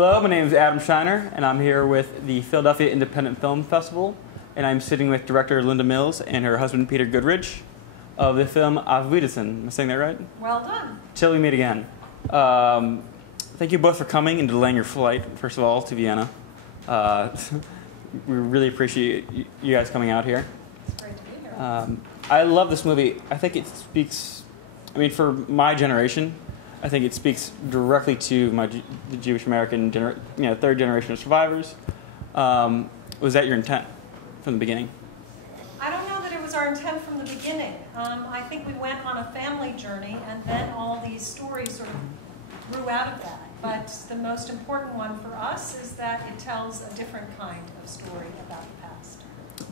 Hello, my name is Adam Scheiner, and I'm here with the Philadelphia Independent Film Festival, and I'm sitting with director Linda Mills and her husband Peter Goodrich of the film Auf Wiedersehen. Am I saying that right? Well done. Till we meet again. Thank you both for coming and delaying your flight, first of all, to Vienna. We really appreciate you guys coming out here. It's great to be here. I love this movie. I think it speaks, for my generation, I think it speaks directly to the Jewish American, third generation of survivors. Was that your intent from the beginning? I don't know that it was our intent from the beginning. I think we went on a family journey, and then all these stories sort of grew out of that. But the most important one for us is that it tells a different kind of story about the past.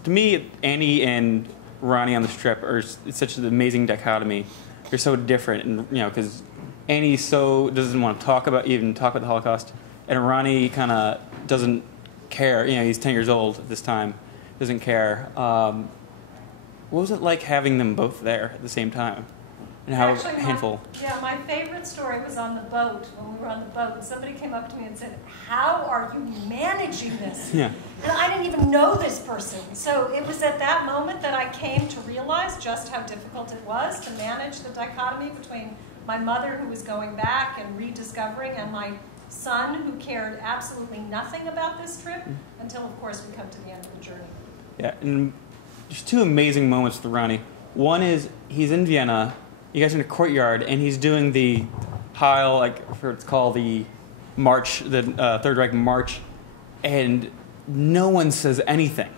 To me, Annie and Ronnie on this trip it's such an amazing dichotomy. They're so different, and because Annie doesn't want to talk about the Holocaust, and Ronnie kind of doesn't care. He's 10 years old at this time, doesn't care. What was it like having them both there at the same time? And how painful. My favorite story was on the boat, when we were on the boat, and somebody came up to me and said, "How are you managing this?" Yeah. And I didn't even know this person. So it was at that moment that I came to realize just how difficult it was to manage the dichotomy between my mother, who was going back and rediscovering, and my son, who cared absolutely nothing about this trip until, of course, we come to the end of the journey. Yeah, and there's two amazing moments with Ronnie. One is he's in Vienna. You guys are in a courtyard, and he's doing the Heil, it's called the march, the Third Reich march, and no one says anything.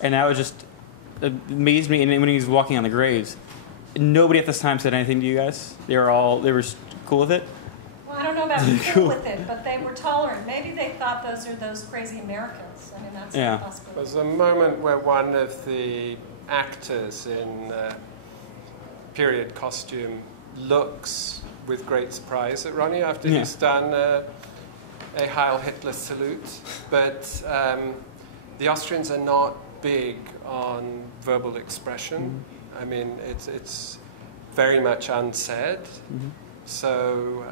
And that was just amazed me. And when he was walking on the graves, nobody at this time said anything to you guys. They were cool with it. Well, I don't know about cool with it, but they were tolerant. Maybe they thought those are those crazy Americans. That's a possibility. There's a moment where one of the actors in period costume looks with great surprise at Ronnie after he's done a Heil Hitler salute. But the Austrians are not big on verbal expression. It's very much unsaid. So,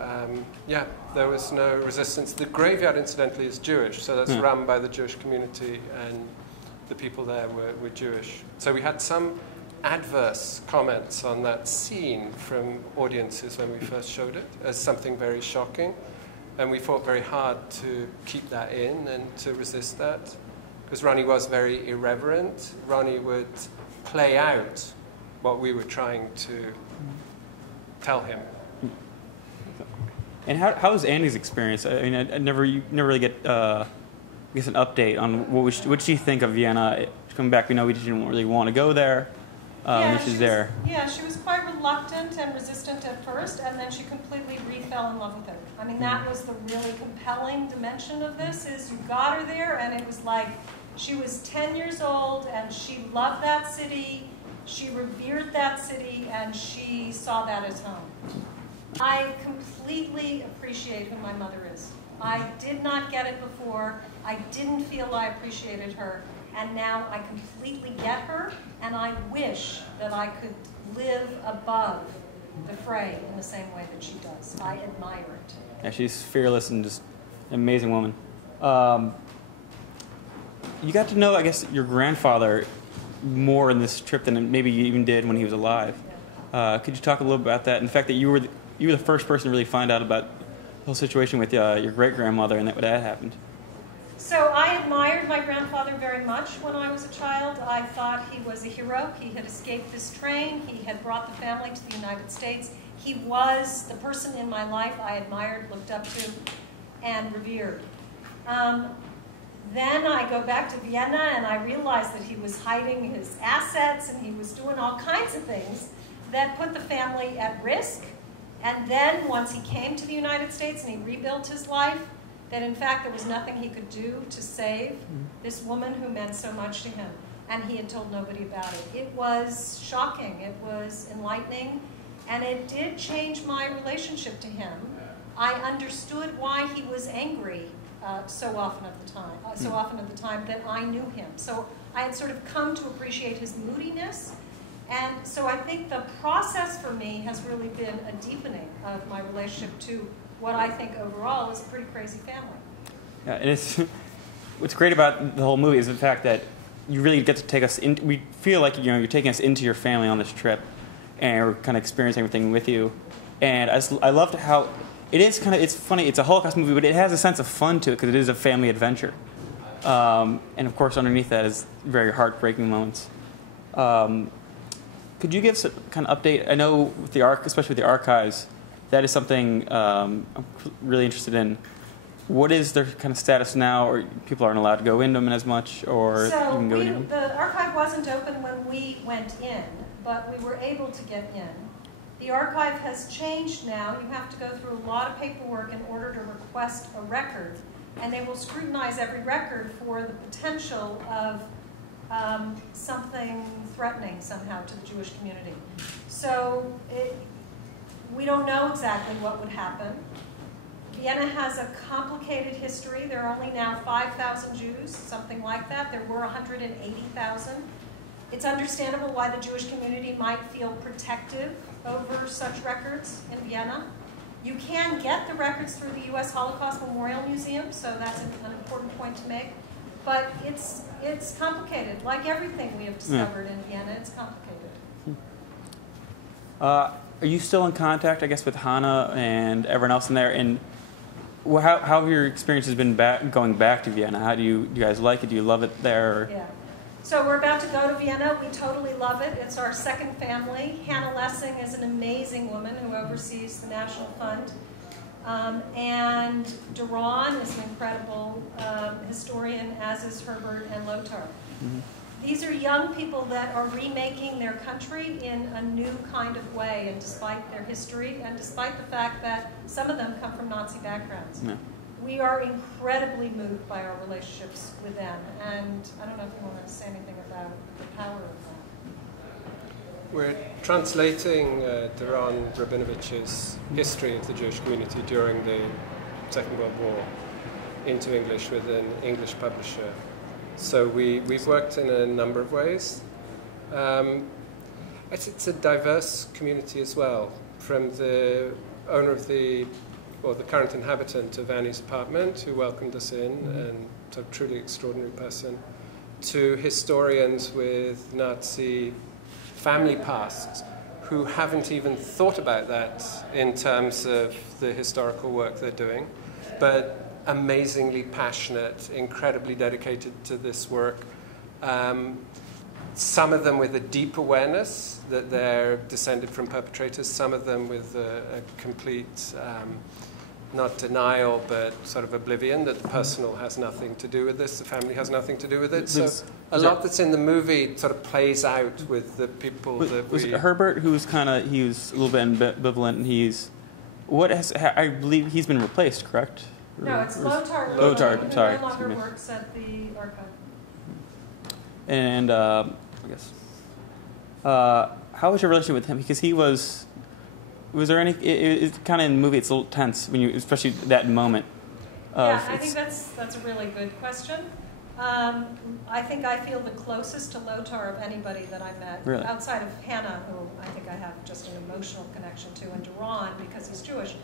there was no resistance. The graveyard, incidentally, is Jewish, so that's run by the Jewish community, and the people there were Jewish. So we had some adverse comments on that scene from audiences when we first showed it as something very shocking, and we fought very hard to keep that in and to resist that, because Ronnie was very irreverent. Ronnie would play out what we were trying to tell him. And how was Annie's experience? I never really get an update on what did she think of Vienna coming back. We know we didn't really want to go there. She's there. Yeah, she was quite reluctant and resistant at first, and then she completely fell in love with it. That was the really compelling dimension of this, is you got her there, and it was like she was 10 years old, and she loved that city, she revered that city, and she saw that as home. I completely appreciate who my mother is. I did not get it before. I didn't feel I appreciated her. And now I completely get her, and I wish that I could live above the fray in the same way that she does. I admire it. Yeah, she's fearless and just an amazing woman. You got to know, I guess, your grandfather more in this trip than maybe you even did when he was alive. Could you talk a little bit about that? And the fact that you were the first person to really find out about the whole situation with your great-grandmother and that happened. So I admired my grandfather very much when I was a child. I thought he was a hero. He had escaped this train. He had brought the family to the United States. He was the person in my life I admired, looked up to, and revered. Then I go back to Vienna, and I realized that he was hiding his assets, and he was doing all kinds of things that put the family at risk. And then once he came to the United States and he rebuilt his life, that in fact there was nothing he could do to save this woman who meant so much to him. And he had told nobody about it. It was shocking, it was enlightening, and it did change my relationship to him. I understood why he was angry so often at the time that I knew him. So I had sort of come to appreciate his moodiness. And so I think the process for me has really been a deepening of my relationship to what I think overall is a pretty crazy family. Yeah, and it's what's great about the whole movie is the fact that you really get to take us in. We feel like you're taking us into your family on this trip, and we're kind of experiencing everything with you. And I loved how it's funny. It's a Holocaust movie, but it has a sense of fun to it because it is a family adventure. And of course, underneath that is very heartbreaking moments. Could you give us a kind of update? I know with especially with the archives, that is something I'm really interested in. What is their kind of status now, or people aren't allowed to go into them as much, or so you can go into them? The archive wasn't open when we went in, but we were able to get in. The archive has changed now. You have to go through a lot of paperwork in order to request a record, and they will scrutinize every record for the potential of something threatening somehow to the Jewish community. So we don't know exactly what would happen. Vienna has a complicated history. There are only now 5,000 Jews, something like that. There were 180,000. It's understandable why the Jewish community might feel protective over such records in Vienna. You can get the records through the U.S. Holocaust Memorial Museum, so that's an important point to make. But it's complicated. Like everything we have discovered in Vienna, it's complicated. Are you still in contact, I guess, with Hannah and everyone else in there? And how have your experiences been going back to Vienna? How do you guys like it? Do you love it there? Or? Yeah. So we're about to go to Vienna. We totally love it. It's our second family. Hannah Lessing is an amazing woman who oversees the National Fund. And Duran is an incredible historian, as is Herbert and Lothar. Mm-hmm. These are young people that are remaking their country in a new kind of way, and despite their history, and despite the fact that some of them come from Nazi backgrounds. Yeah. We are incredibly moved by our relationships with them, and I don't know if you want to say anything about the power of that. We're translating Duran Rabinovich's history of the Jewish community during the Second World War into English with an English publisher. So we've worked in a number of ways. It's a diverse community as well, from the owner of the current inhabitant of Annie's apartment, who welcomed us in, and a truly extraordinary person, to historians with Nazi family pasts who haven't even thought about that in terms of the historical work they're doing, but amazingly passionate, incredibly dedicated to this work. Some of them with a deep awareness that they're descended from perpetrators, some of them with a complete, not denial, but sort of oblivion that the personal has nothing to do with this, the family has nothing to do with it. So a lot that's in the movie sort of plays out with the people that we... Was it Herbert, he was a little bit ambivalent, and I believe he's been replaced, correct? No, it's Lothar. Lothar, sorry. Who no longer works at the archive. And I guess, how was your relationship with him? Because he was there any? It's kind of in the movie. It's a little tense when especially that moment. Yeah, I think that's a really good question. I think I feel the closest to Lothar of anybody that I met, really? Outside of Hannah, who I think I have just an emotional connection to, and Duran because he's Jewish.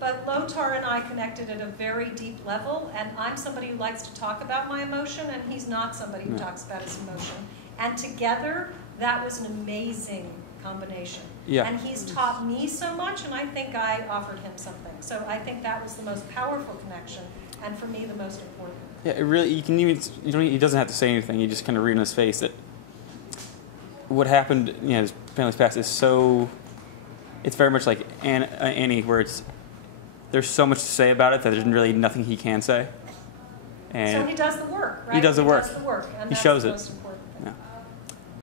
But Lothar and I connected at a very deep level, and I'm somebody who likes to talk about my emotion, and he's not somebody who talks about his emotion. And together, that was an amazing combination. Yeah. And he's taught me so much, and I think I offered him something. So I think that was the most powerful connection, and for me, the most important. Yeah, it really. He doesn't have to say anything. You just kind of read in his face that what happened. His family's past is so. It's very much like Annie, where there's so much to say about it that there's really nothing he can say. And so he does the work, right? He does the work. And he shows it.